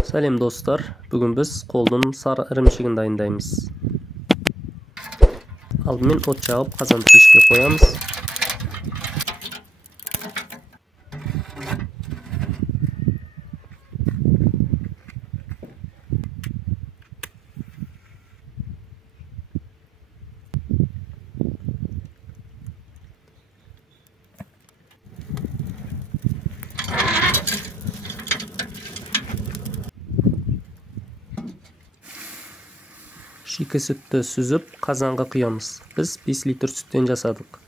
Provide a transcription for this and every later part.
Сәлем достар, бүгін біз қолдың сары ірімшігін дайындаймыз. Алдымен от жағып қазан пешке қоямыз. Шикі сүтті сүзіп, қазанға құямыз. Біз 5 литр сүттен жасадық.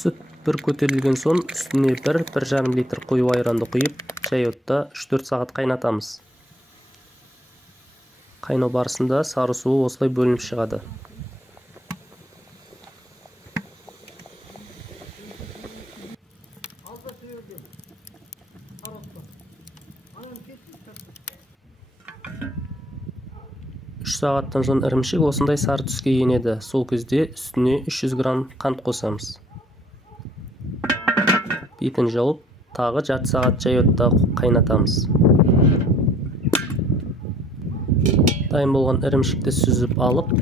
Сүт бір көтерілген соң, үстіне 1-1,5 литр қою айранды құйып, жай отта 3-4 сағат қайнатамыз. Қайнау барысында сары суы осылай бөлініп шығады. Үш сағаттан соң ірімшік осындай сары түске енеді. Сол кезде үстіне 300 грамм қант қосамыз. Бетін жауып, тағы жарты сағат жай отта қайнатамыз. Дайын болған ірімшікті сүзіп алып,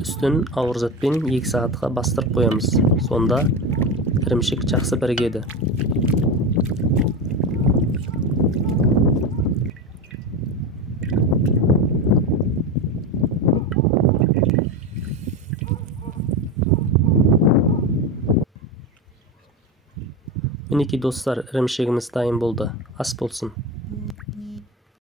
үстін ауыр затпен 2 сағатқа бастырып қоямыз. Сонда ірімшік жақсы бірігеді. Мінекей достар, ірімшігіміз дайын болды. Ас болсын.